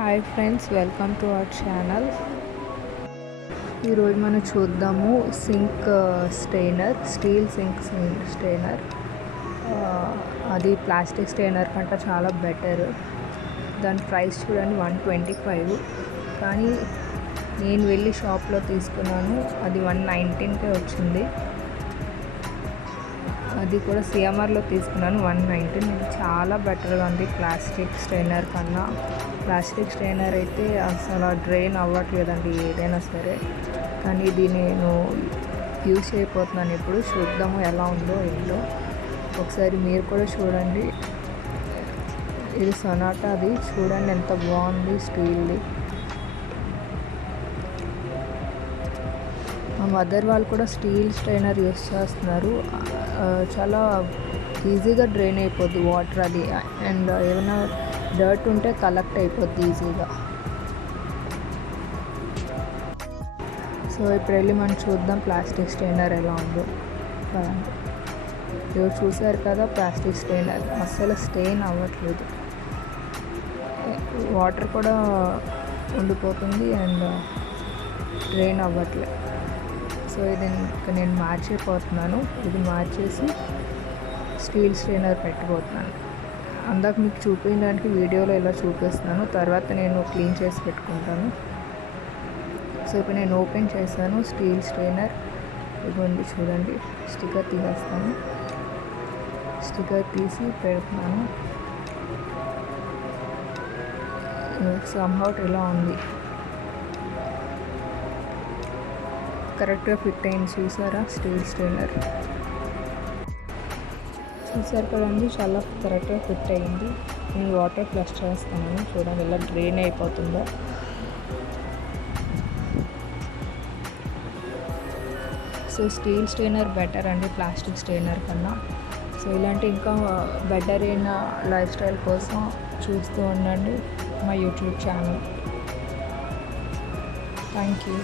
Hi friends, welcome to our channel. ఈరోజు మనం చూద్దాము sink strainer, steel sink strainer. అది ప్లాస్టిక్ స్టెయినర్ కంటే చాలా బెటర్. దాని ప్రైస్ చూడండి 125, కానీ నేను వెళ్ళి షాప్లో తీసుకున్నాను, అది 119కే వచ్చింది. అది కూడా సిఎంఆర్లో తీసుకున్నాను 119. ఇది చాలా బెటర్గా ఉంది ప్లాస్టిక్ స్టెయినర్ కన్నా. ప్లాస్టిక్ స్టెయినర్ అయితే అసలు డ్రైన్ అవ్వట్లేదండి ఏదైనా సరే, కానీ ఇది నేను యూజ్ చేయబోతున్నాను. ఇప్పుడు చూద్దాము ఎలా ఉందో ఏంటో, ఒకసారి మీరు కూడా చూడండి. ఇది సొనాటా, అది చూడండి ఎంత బాగుంది, స్టీల్ది. మా మదర్ వాళ్ళు కూడా స్టీల్ స్ట్రైనర్ యూస్ చేస్తున్నారు. చాలా ఈజీగా డ్రైన్ అయిపోద్ది వాటర్ అది, అండ్ ఏమైనా డర్ట్ ఉంటే కలెక్ట్ అయిపోద్ది ఈజీగా. సో ఇప్పుడు వెళ్ళి మనం చూద్దాం ప్లాస్టిక్ స్ట్రైనర్ ఎలా ఉందో. ఇవి చూసారు కదా, ప్లాస్టిక్ స్ట్రైనర్ అస్సలు స్టెయిన్ అవ్వట్లేదు, వాటర్ కూడా ఉండిపోతుంది అండ్ డ్రైన్ అవ్వట్లేదు. సో ఇది నేను మార్చిపోతున్నాను. ఇది మార్చేసి స్టీల్ స్ట్రైనర్ పెట్టబోతున్నాను. అందాక మీకు చూపించడానికి వీడియోలో ఇలా చూపిస్తున్నాను, తర్వాత నేను క్లీన్ చేసి పెట్టుకుంటాను. సో ఇప్పుడు నేను ఓపెన్ చేశాను స్టీల్ స్ట్రైనర్. ఇదిగోండి చూడండి, స్టిక్కర్ తీసేస్తాను. స్టిక్కర్ తీసి పెడుతున్నాను. సమ్హౌ ఇలా ఉంది, కరెక్ట్గా ఫిట్ అయింది. చూసారా స్టీల్ స్ట్రైనర్, చూసారు కదండి, చాలా కరెక్ట్గా ఫిట్ అయింది. నేను వాటర్ ఫ్లష్ చేస్తాను, చూడండి ఇలా డ్రైన్ అయిపోతుందో. సో స్టీల్ స్ట్రైనర్ బెటర్ అండి ప్లాస్టిక్ స్ట్రైనర్ కన్నా. సో ఇలాంటి ఇంకా బెటర్ అయిన లైఫ్ స్టైల్ కోసం చూస్తూ ఉండండి మా యూట్యూబ్ ఛానల్. Thank you.